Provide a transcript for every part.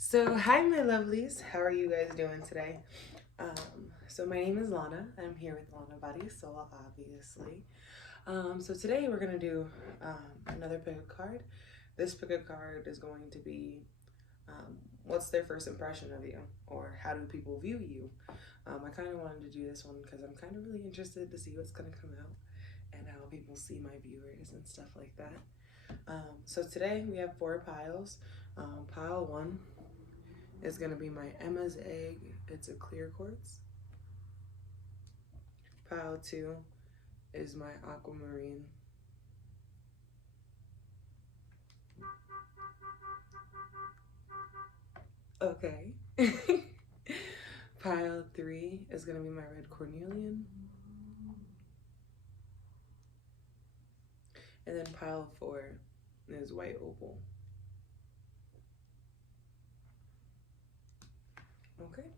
So, hi, my lovelies. How are you guys doing today? So my name is Lana. I'm here with Lana Body Soul, obviously. So today we're gonna do another pick a card. This pick a card is going to be what's their first impression of you, or how do people view you? I kind of wanted to do this one because I'm kind of really interested to see what's gonna come out and how people see my viewers and stuff like that. So today we have 4 piles. Pile 1 is going to be my Emma's egg. It's a clear quartz. Pile 2 is my aquamarine. Okay. Pile 3 is going to be my red cornelian. And then pile 4 is white opal. Okay.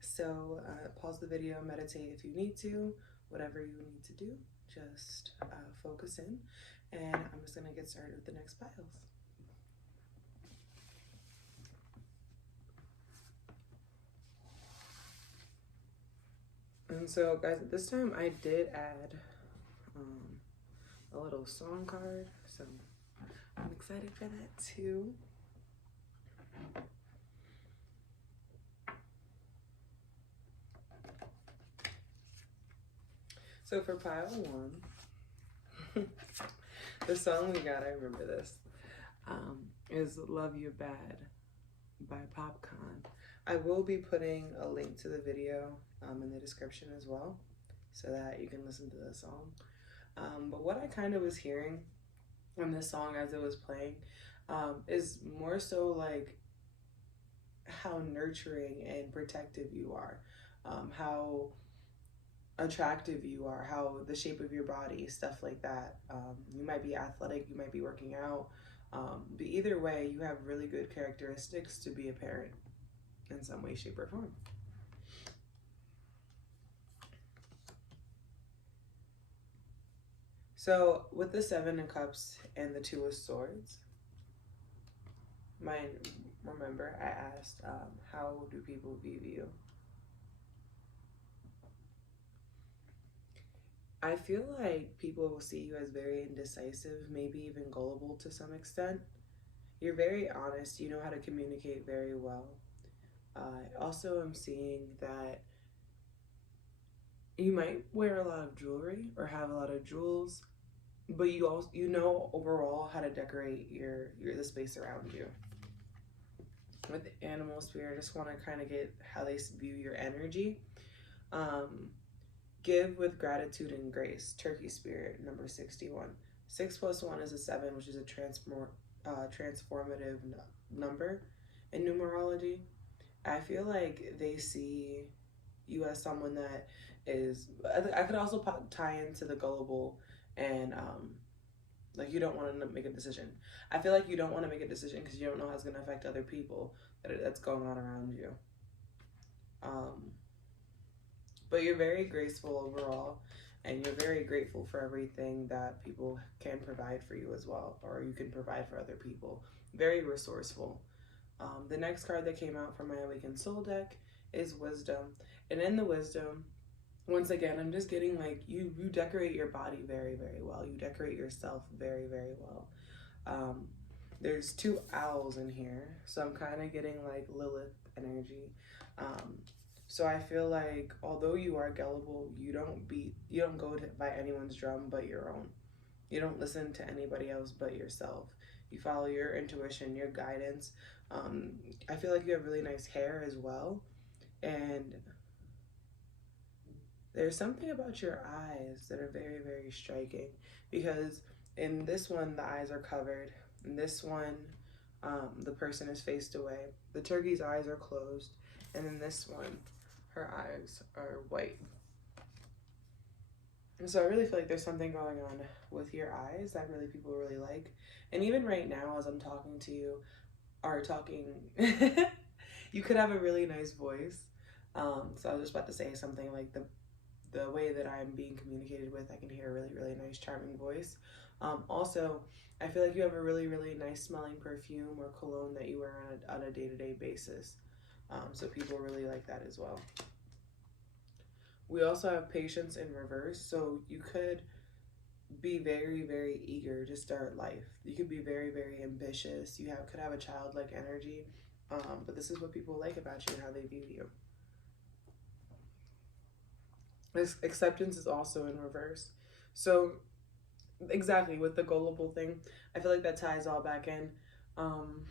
So pause the video, meditate if you need to, whatever you need to do, just focus in. And I'm just gonna get started with the next piles. And so guys, at this time I did add a little song card, so I'm excited for that too. So for pile 1, the song we got, I remember this, is Love You Bad by Popcorn. I will be putting a link to the video in the description as well, so that you can listen to the song. But what I kind of was hearing from this song as it was playing is more so like how nurturing and protective you are, how attractive you are, how the shape of your body, stuff like that. You might be athletic, you might be working out, but either way, you have really good characteristics to be a parent in some way, shape, or form. So with the 7 of Cups and the 2 of Swords, remember I asked, how do people view you? I feel like people will see you as very indecisive, maybe even gullible to some extent. You're very honest, you know how to communicate very well. Also, I'm seeing that you might wear a lot of jewelry or have a lot of jewels, but you know overall how to decorate the space around you. With the animal spirit, I just want to kind of get how they view your energy. Give with gratitude and grace. Turkey spirit, number 61. 6 plus 1 is a 7, which is a transformative number in numerology. I feel like they see you as someone that is, I could also tie into the gullible and like you don't want to make a decision. I feel like you don't want to make a decision because you don't know how it's going to affect other people that's going on around you. But you're very graceful overall, and you're very grateful for everything that people can provide for you as well, or you can provide for other people. Very resourceful. The next card that came out from my Awakened Soul deck is Wisdom. And in the Wisdom, once again, I'm just getting like, you decorate your body very, very well. You decorate yourself very, very well. There's 2 owls in here, so I'm kind of getting like Lilith energy. So I feel like although you are gullible, you don't go by anyone's drum but your own. You don't listen to anybody else but yourself. You follow your intuition, your guidance. I feel like you have really nice hair as well. And there's something about your eyes that are very, very striking, because in this one, the eyes are covered. In this one, the person is faced away. The turkey's eyes are closed. And in this one, her eyes are white. And so I really feel like there's something going on with your eyes that really people really like. And even right now, as I'm talking to you, you could have a really nice voice. So I was just about to say something like the way that I'm being communicated with, I can hear a really, really nice, charming voice. Also, I feel like you have a really, really nice smelling perfume or cologne that you wear on a day-to-day basis. So people really like that as well. We also have patience in reverse. So you could be very, very eager to start life. You could be very, very ambitious. Could have a childlike energy. But this is what people like about you and how they view you. This acceptance is also in reverse. So exactly with the gullible thing, I feel like that ties all back in. Um,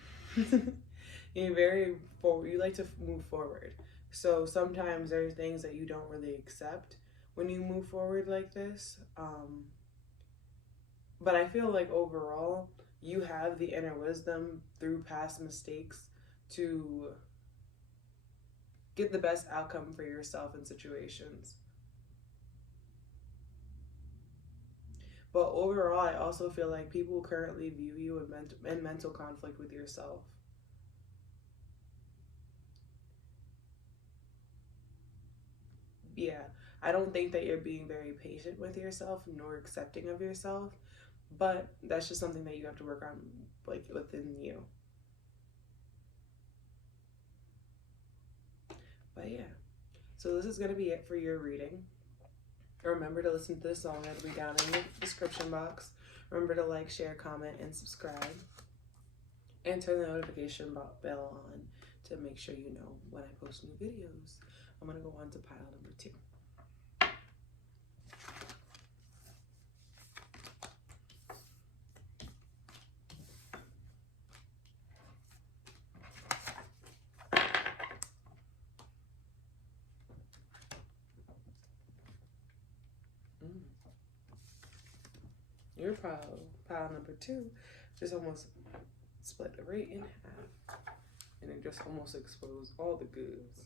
you like to move forward. So sometimes there are things that you don't really accept when you move forward like this. But I feel like overall, you have the inner wisdom through past mistakes to get the best outcome for yourself in situations. But overall, I also feel like people currently view you in mental conflict with yourself. Yeah, I don't think that you're being very patient with yourself nor accepting of yourself, but that's just something that you have to work on, like within you. But yeah, so this is going to be it for your reading. Remember to listen to the song that'll be down in the description box. Remember to like, share, comment, and subscribe. And turn the notification bell on to make sure you know when I post new videos. I'm going to go on to pile number 2. Your pile number 2 just almost split the rate in half. And it just almost exposed all the goods.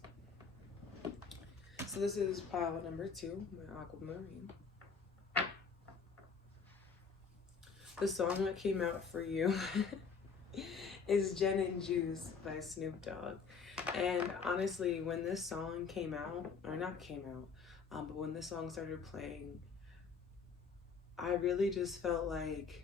So this is pile number 2, my aquamarine. The song that came out for you is Gin and Juice by Snoop Dogg. And honestly, when this song came out, or not came out, but when this song started playing, I really just felt like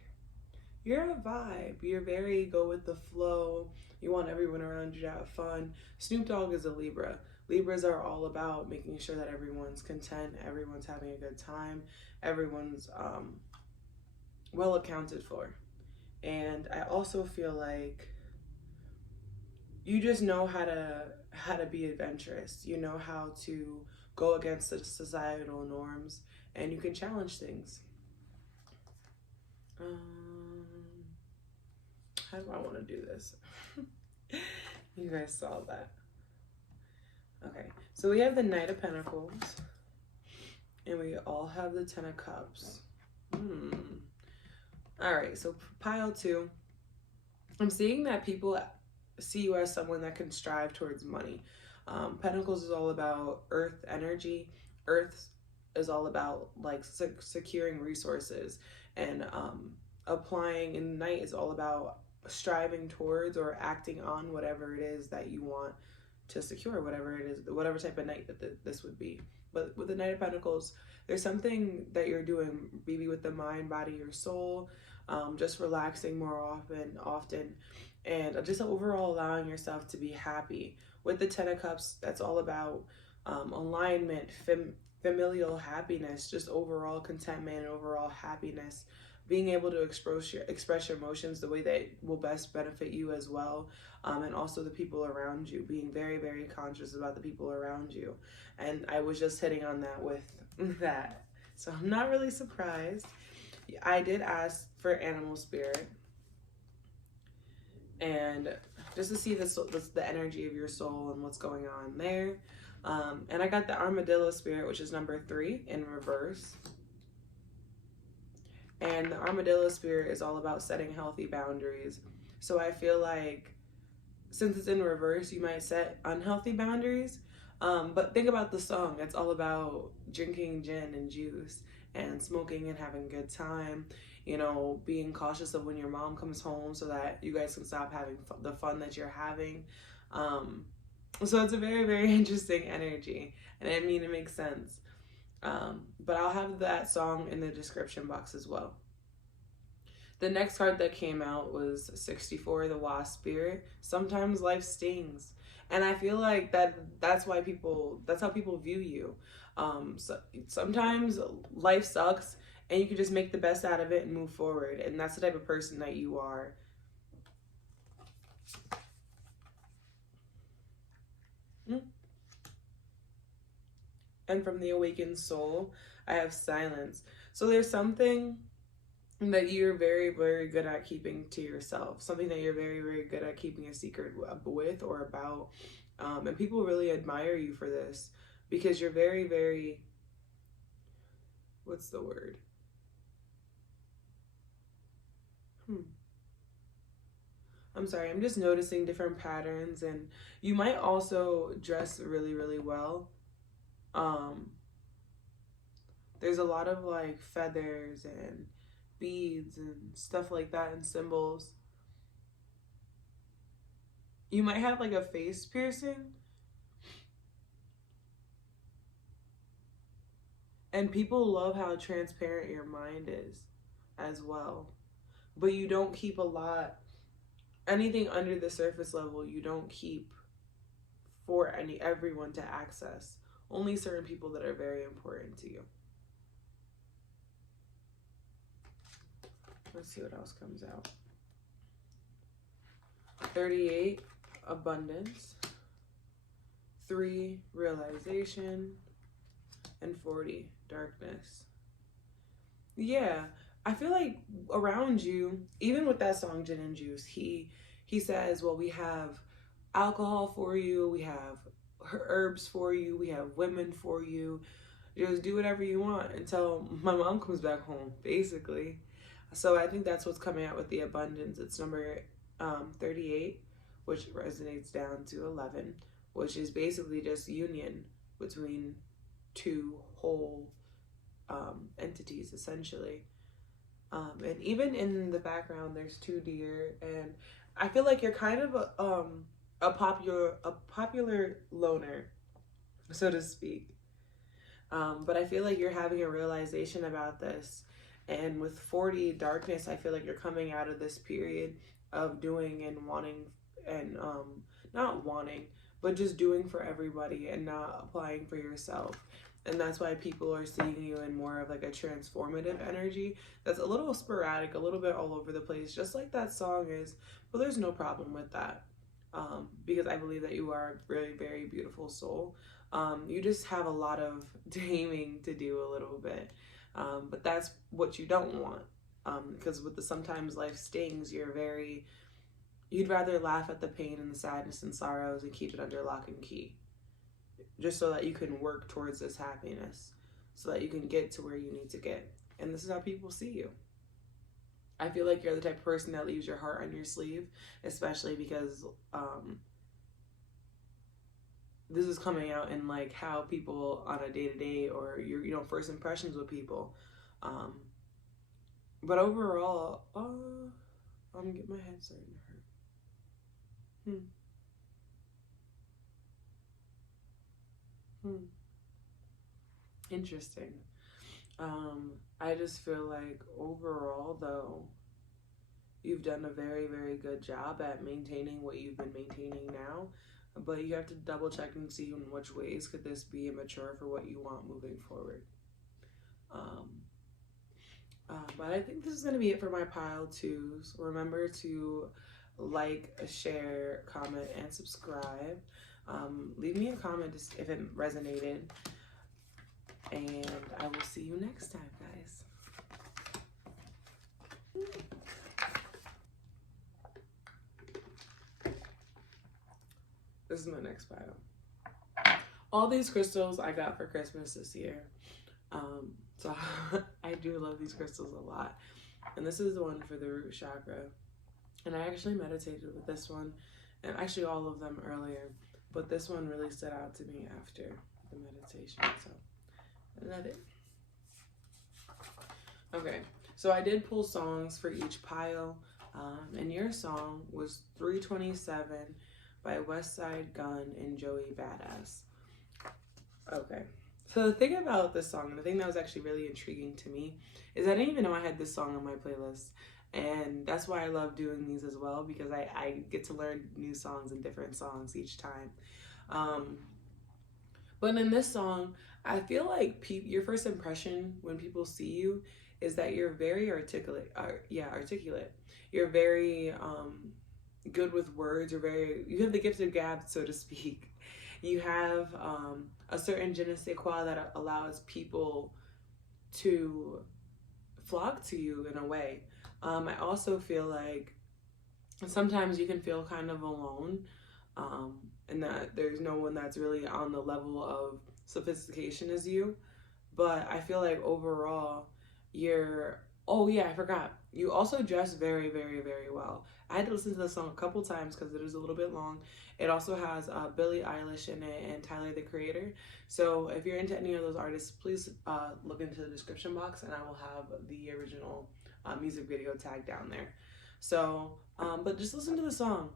you're a vibe. You're very go with the flow. You want everyone around you to have fun. Snoop Dogg is a Libra. Libras are all about making sure that everyone's content, everyone's having a good time, everyone's well accounted for. And I also feel like you just know how to be adventurous. You know how to go against the societal norms, and you can challenge things. How do I want to do this? You guys saw that. Okay, so we have the Knight of Pentacles, and we all have the Ten of Cups. All right, so pile 2. I'm seeing that people see you as someone that can strive towards money. Pentacles is all about earth energy. Earth is all about like securing resources and applying, and Knight is all about striving towards or acting on whatever it is that you want to secure, whatever it is, whatever type of Knight that this would be. But with the Knight of Pentacles, there's something that you're doing, maybe with the mind, body, your soul, just relaxing more often, and just overall allowing yourself to be happy. With the Ten of Cups, that's all about alignment, familial happiness, just overall contentment and overall happiness. Being able to express your emotions the way that will best benefit you as well, and also the people around you. Being very, very conscious about the people around you. And I was just hitting on that with that. So I'm not really surprised. I did ask for animal spirit, and just to see the energy of your soul and what's going on there. And I got the armadillo spirit, which is number 3 in reverse. And the armadillo spirit is all about setting healthy boundaries. So I feel like since it's in reverse, you might set unhealthy boundaries. But think about the song. It's all about drinking gin and juice and smoking and having a good time. You know, being cautious of when your mom comes home so that you guys can stop having the fun that you're having. So it's a very, very interesting energy. And I mean, it makes sense. But I'll have that song in the description box as well. The next card that came out was 64, the Wasp Spirit. Sometimes life stings. And I feel like that's how people view you. So sometimes life sucks and you can just make the best out of it and move forward. And that's the type of person that you are. And from the awakened soul, I have silence. So there's something that you're very, very good at keeping to yourself. Something that you're very, very good at keeping a secret with or about. And people really admire you for this because you're very, very, what's the word? I'm sorry, I'm just noticing different patterns, and you might also dress really, really well. There's a lot of like feathers and beads and stuff like that and symbols. You might have like a face piercing. And people love how transparent your mind is as well. But you don't keep anything under the surface level, you don't keep for everyone to access. Only certain people that are very important to you. Let's see what else comes out. 38, abundance. 3, realization. And 40, darkness. Yeah, I feel like around you, even with that song Gin and Juice, he says, well, we have alcohol for you, we have herbs for you, we have women for you. Just do whatever you want until my mom comes back home, basically. So I think that's what's coming out with the abundance. It's number 38, which resonates down to 11, which is basically just union between two whole entities, essentially. And even in the background, there's 2 deer, and I feel like you're kind of a popular loner, so to speak. But I feel like you're having a realization about this. And with 40, darkness, I feel like you're coming out of this period of doing and wanting and not wanting, but just doing for everybody and not applying for yourself. And that's why people are seeing you in more of like a transformative energy that's a little sporadic, a little bit all over the place, just like that song is. But there's no problem with that, because I believe that you are a very, very beautiful soul. You just have a lot of taming to do a little bit. But that's what you don't want. Because with the sometimes life stings, you'd rather laugh at the pain and the sadness and sorrows and keep it under lock and key. Just so that you can work towards this happiness. So that you can get to where you need to get. And this is how people see you. I feel like you're the type of person that leaves your heart on your sleeve. Especially because this is coming out in like how people on a day-to-day or your first impressions with people. But overall, I'm gonna get my head starting to hurt. Interesting. I just feel like overall though, you've done a very, very good job at maintaining what you've been maintaining now. But you have to double check and see in which ways could this be immature for what you want moving forward. But I think this is going to be it for my pile 2s. Remember to like, share, comment, and subscribe. Leave me a comment if it resonated. And I will see you next time, guys. This is my next pile. All these crystals I got for Christmas this year. So I do love these crystals a lot. And this is the one for the root chakra. And I actually meditated with this one, and actually all of them earlier. But this one really stood out to me after the meditation. So I love it. Okay, so I did pull songs for each pile. And your song was 327 by Westside Gunn and Joey Badass. Okay, so the thing about this song, and the thing that was actually really intriguing to me, is I didn't even know I had this song on my playlist. And that's why I love doing these as well, because I get to learn new songs and different songs each time. Um, but in this song, I feel like your first impression when people see you is that you're very articulate. Articulate. You're very good with words. You have the gift of gab, so to speak. You have a certain je ne sais quoi that allows people to flock to you in a way. I also feel like sometimes you can feel kind of alone, and that there's no one that's really on the level of sophistication as you. But I feel like overall, you're. Oh yeah, I forgot. You also dress very, very, very well. I had to listen to the song a couple times because it is a little bit long. It also has Billie Eilish in it and Tyler the Creator. So if you're into any of those artists, please look into the description box, and I will have the original music video tag down there. So, but just listen to the song.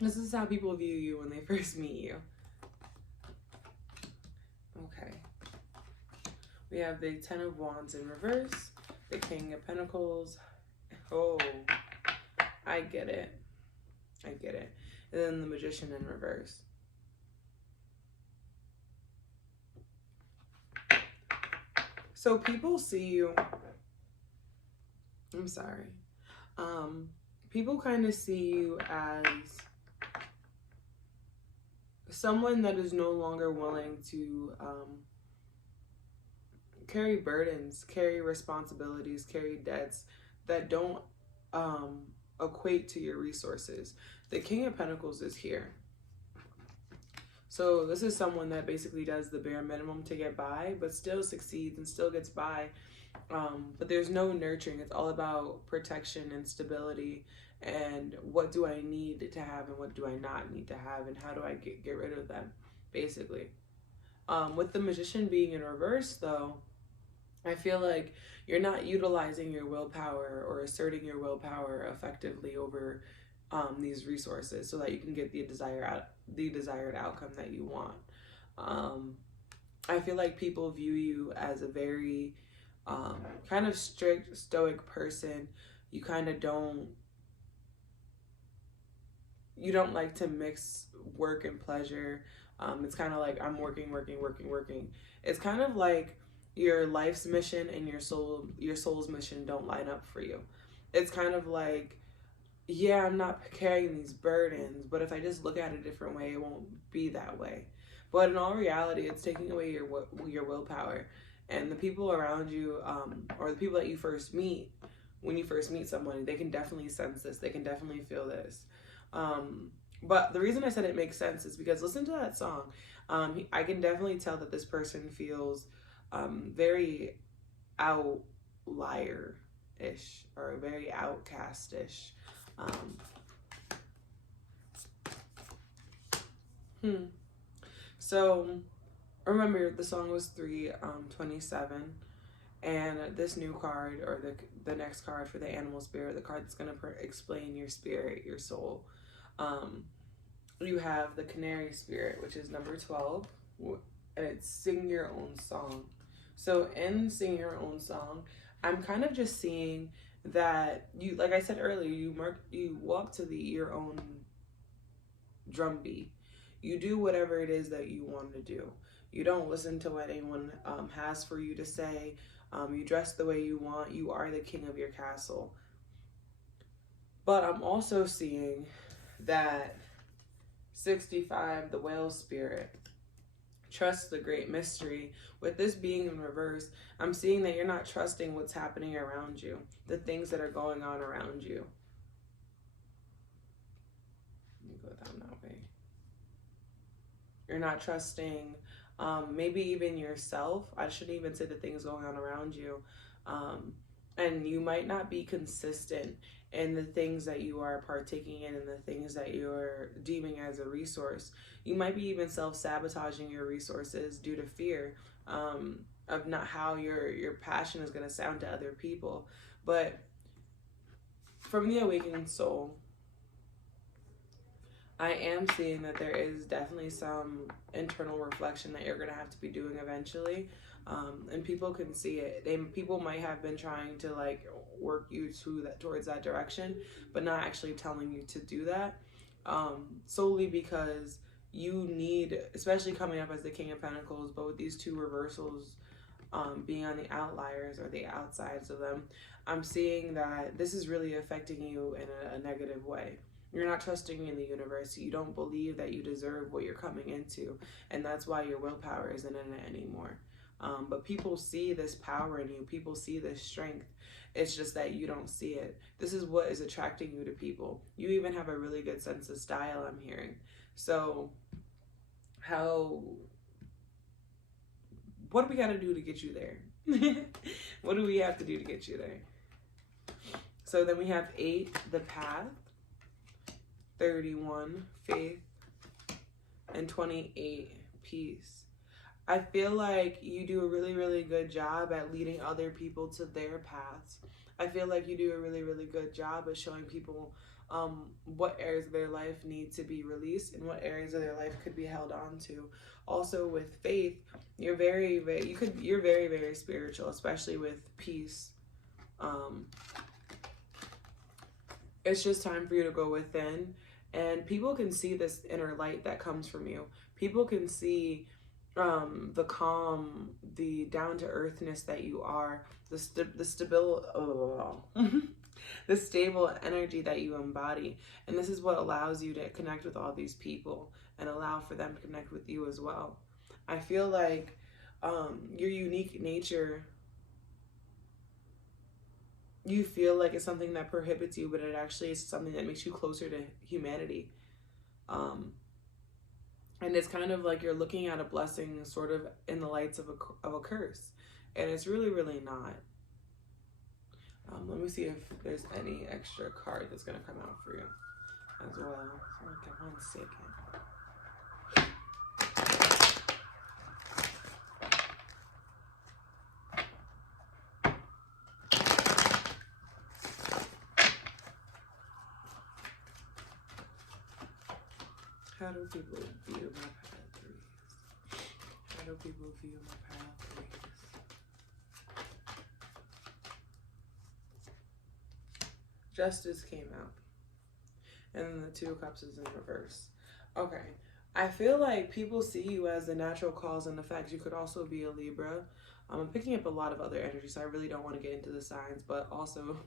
This is how people view you when they first meet you. Okay. We have the Ten of Wands in reverse, the King of Pentacles. Oh, I get it. I get it. And then the Magician in reverse. So people see you. I'm sorry. People kind of see you as someone that is no longer willing to carry burdens, carry responsibilities, carry debts that don't equate to your resources. The King of Pentacles is here. So this is someone that basically does the bare minimum to get by, but still succeeds and still gets by. But there's no nurturing. It's all about protection and stability, and what do I need to have and what do I not need to have, and how do I get rid of them, basically. With the Magician being in reverse, though, I feel like you're not utilizing your willpower or asserting your willpower effectively over these resources so that you can get the desired outcome that you want. I feel like people view you as a very kind of strict, stoic person. You kind of you don't like to mix work and pleasure. It's kind of like I'm working. It's kind of like your life's mission and your soul's mission don't line up for you. It's kind of like, yeah, I'm not carrying these burdens, but if I just look at it a different way, it won't be that way. But in all reality, it's taking away your willpower. And the people around you, or the people that you first meet, when you first meet someone, they can definitely sense this. They can definitely feel this. But the reason I said it makes sense is because listen to that song. I can definitely tell that this person feels very outlier-ish or very outcast-ish. So remember, the song was 327, and this new card, or the next card for the animal spirit, the card that's going to explain your spirit, your soul. You have the Canary Spirit, which is number 12, and it's Sing Your Own Song. So in Sing Your Own Song, I'm kind of just seeing that you, like I said earlier, you walk to your own drumbeat. You do whatever it is that you want to do. You don't listen to what anyone has for you to say. You dress the way you want. You are the king of your castle. But I'm also seeing that 65, the Whale Spirit, trust the great mystery. With this being in reverse, I'm seeing that you're not trusting what's happening around you, the things that are going on around you. Let me go down that way. You're not trusting maybe even yourself. I shouldn't even say the things going on around you. And you might not be consistent in the things that you are partaking in and the things that you're deeming as a resource. You might be even self-sabotaging your resources due to fear of not how your passion is going to sound to other people. But from the awakening soul, I am seeing that there is definitely some internal reflection that you're going to have to be doing eventually. And people can see it. People might have been trying to like work you to that towards that direction, but not actually telling you to do that. Solely because you need, especially coming up as the King of Pentacles, but with these two reversals being on the outliers or the outsides of them, I'm seeing that this is really affecting you in a negative way. You're not trusting in the universe. You don't believe that you deserve what you're coming into, and that's why your willpower isn't in it anymore. But people see this power in you. People see this strength. It's just that you don't see it. This is what is attracting you to people. You even have a really good sense of style, I'm hearing. So what do we got to do to get you there? What do we have to do to get you there? So then we have 8, the path, 31, faith, and 28, peace. I feel like you do a really, really good job at leading other people to their paths. I feel like you do a really, really good job at showing people what areas of their life need to be released and what areas of their life could be held on to. Also with faith, you're very, very spiritual, especially with peace. It's just time for you to go within, and people can see this inner light that comes from you. People can see the calm, the down-to-earthness that you are, the stable energy that you embody. And this is what allows you to connect with all these people and allow for them to connect with you as well. I feel like your unique nature, you feel like it's something that prohibits you, but it actually is something that makes you closer to humanity. And it's kind of like you're looking at a blessing sort of in the lights of a curse. And it's really, really not. Let me see if there's any extra card that's going to come out for you as well. Okay, 1 second. How do people view my path 3s? How do people view my path 3s? Justice came out. And then the 2 of Cups is in reverse. Okay. I feel like people see you as the natural cause and effect. You could also be a Libra. I'm picking up a lot of other energy, so I really don't want to get into the signs, but also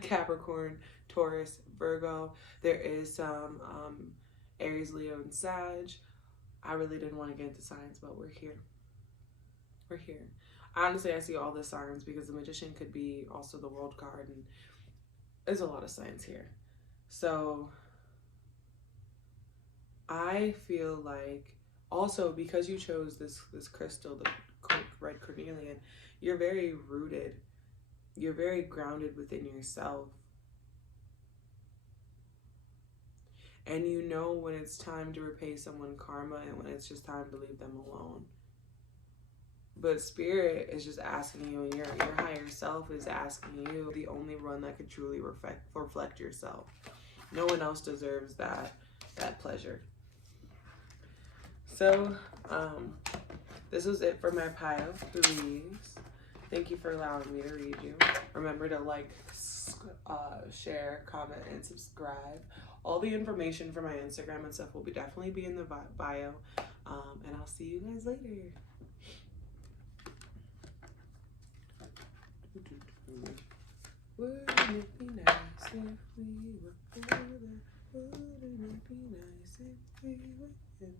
Capricorn, Taurus, Virgo. There is some Aries, Leo, and Sag. I really didn't want to get into signs, but we're here. We're here. Honestly, I see all the signs because the Magician could be also the World card, and there's a lot of signs here. So I feel like also because you chose this crystal, the red carnelian, you're very rooted. You're very grounded within yourself. And you know when it's time to repay someone karma and when it's just time to leave them alone. But Spirit is just asking you, and your higher self is asking you, the only one that could truly reflect yourself. No one else deserves that pleasure. So, this was it for my pile 3s. Thank you for allowing me to read you. Remember to like, share, comment, and subscribe. All the information for my Instagram and stuff will definitely be in the bio. And I'll see you guys later. Wouldn't it be nice if we were together? Wouldn't it be nice if we were together?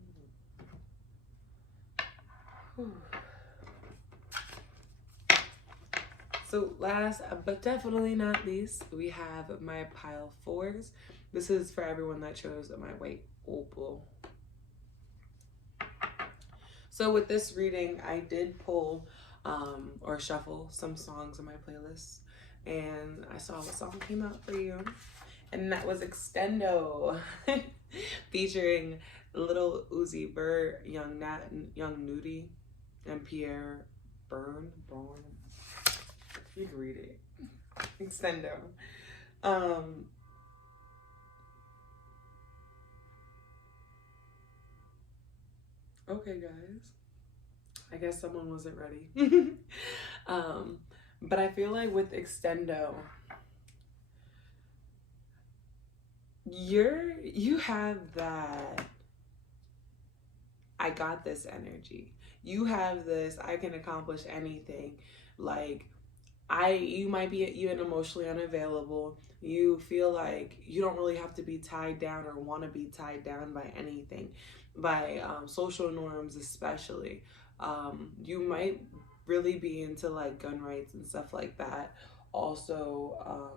So last but definitely not least, we have my pile 4s. This is for everyone that chose my white opal. So with this reading, I did pull or shuffle some songs on my playlist, and I saw what song came out for you, and that was Extendo, featuring Little Uzi Vert, Young Nudie, and Pierre Bourne. You can read it. Extendo. Okay, guys. I guess someone wasn't ready. But I feel like with extendo, you have that I got this energy. You have this I can accomplish anything. Like you might be even emotionally unavailable. You feel like you don't really have to be tied down or want to be tied down by anything, by social norms especially. You might really be into like gun rights and stuff like that. Also,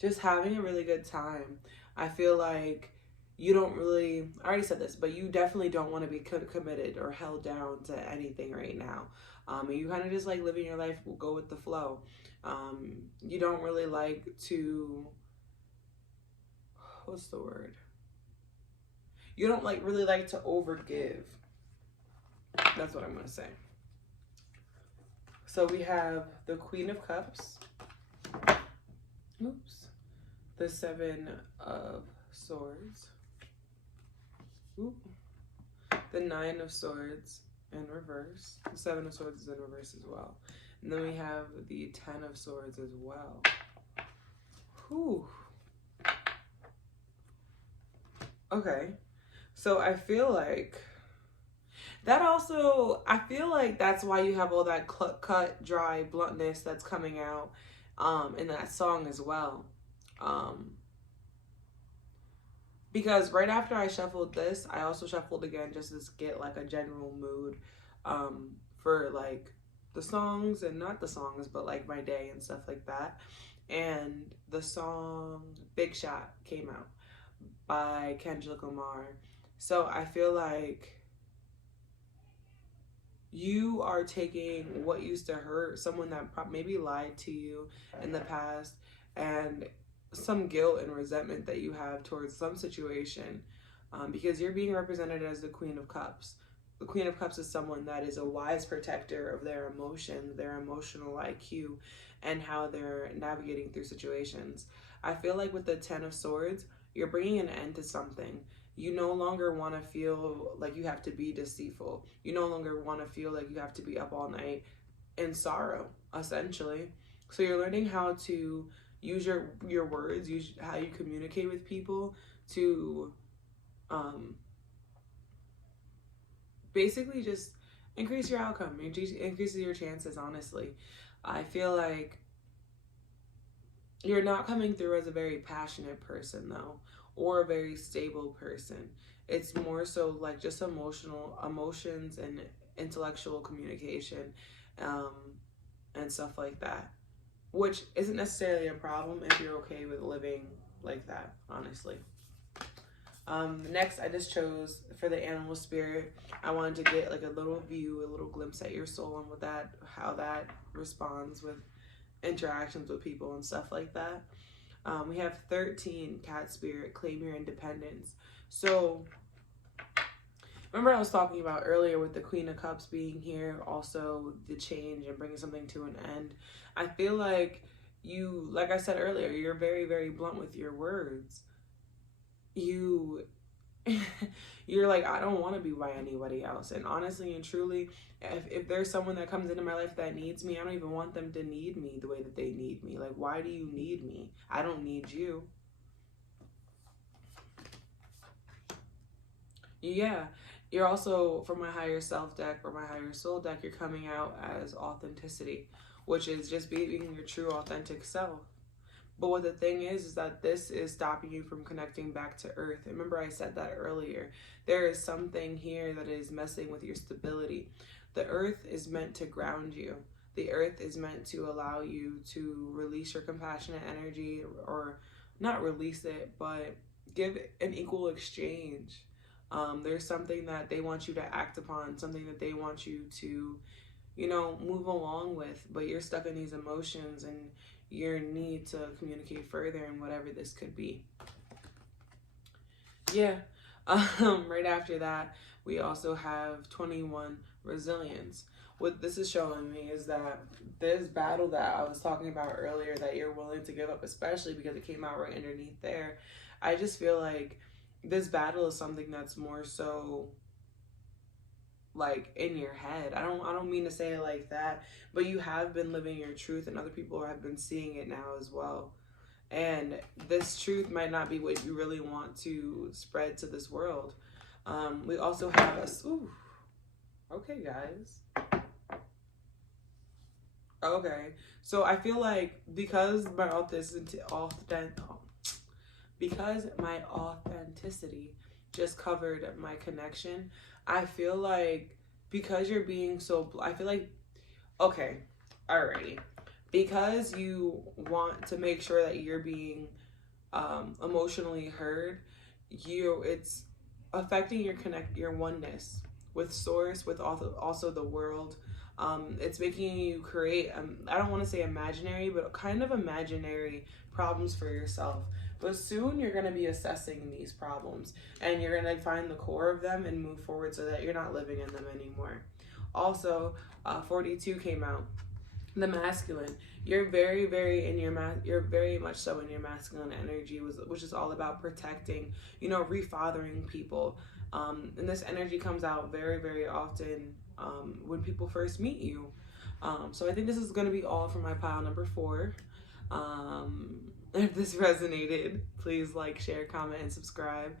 just having a really good time. I feel like you don't really, I already said this, but you definitely don't want to be committed or held down to anything right now. You kind of just like living your life, go with the flow. You don't really like to, what's the word? You don't like really like to overgive. That's what I'm going to say. So we have the Queen of Cups. Oops. The Seven of Swords. Oop. The Nine of Swords in reverse. The Seven of Swords is in reverse as well. And then we have the Ten of Swords as well. Whew. Okay. So I feel like that also, I feel like that's why you have all that cut, dry bluntness that's coming out in that song as well. Because right after I shuffled this, I also shuffled again just to get like a general mood for like the songs, and not the songs, but like my day and stuff like that. And the song Big Shot came out by Kendrick Lamar. So I feel like you are taking what used to hurt, someone that maybe lied to you in the past, and some guilt and resentment that you have towards some situation, because you're being represented as the Queen of Cups. The Queen of Cups is someone that is a wise protector of their emotions, their emotional IQ, and how they're navigating through situations. I feel like with the Ten of Swords, you're bringing an end to something. You no longer want to feel like you have to be deceitful. You no longer want to feel like you have to be up all night in sorrow, essentially. So you're learning how to use your words, use how you communicate with people to basically just increase your outcome, increase your chances, honestly. I feel like you're not coming through as a very passionate person, though, or a very stable person. It's more so like just emotions and intellectual communication, and stuff like that, which isn't necessarily a problem if you're okay with living like that, honestly. Next, I just chose for the animal spirit. I wanted to get like a little view, a little glimpse at your soul and how that responds with interactions with people and stuff like that. We have 13, cat spirit, claim your independence. So remember I was talking about earlier with the Queen of Cups being here, also the change and bringing something to an end. I feel like you, like I said earlier, you're very, very blunt with your words. You're like, I don't want to be by anybody else. And honestly and truly, if there's someone that comes into my life that needs me, I don't even want them to need me the way that they need me. Like, why do you need me? I don't need you. Yeah. You're also, for my higher self deck or my higher soul deck, you're coming out as authenticity, which is just being your true authentic self. But what the thing is that this is stopping you from connecting back to earth. Remember I said that earlier. There is something here that is messing with your stability. The earth is meant to ground you. The earth is meant to allow you to release your compassionate energy, or not release it, but give an equal exchange. There's something that they want you to act upon, something that they want you to, move along with, but you're stuck in these emotions and your need to communicate further and whatever this could be. Yeah. Right after that, we also have 21, resilience. What this is showing me is that this battle that I was talking about earlier that you're willing to give up, especially because it came out right underneath there, I just feel like this battle is something that's more so like in your head. I don't mean to say it like that, but you have been living your truth, and other people have been seeing it now as well. And this truth might not be what you really want to spread to this world. We also have us. Ooh, okay, guys. Okay, so I feel like because my authenticity just covered my connection, I feel like because you're being so, I feel like, okay, alrighty, because you want to make sure that you're being emotionally heard, it's affecting your oneness with source, with also the world. It's making you create, I don't want to say imaginary, but kind of imaginary problems for yourself. But soon you're going to be assessing these problems, and you're going to find the core of them and move forward so that you're not living in them anymore. Also, 42 came out. The masculine. You're very, very in your you're very much so in your masculine energy, which is all about protecting, refathering people. And this energy comes out very, very often when people first meet you. So I think this is going to be all for my pile number 4. If this resonated, please like, share, comment, and subscribe.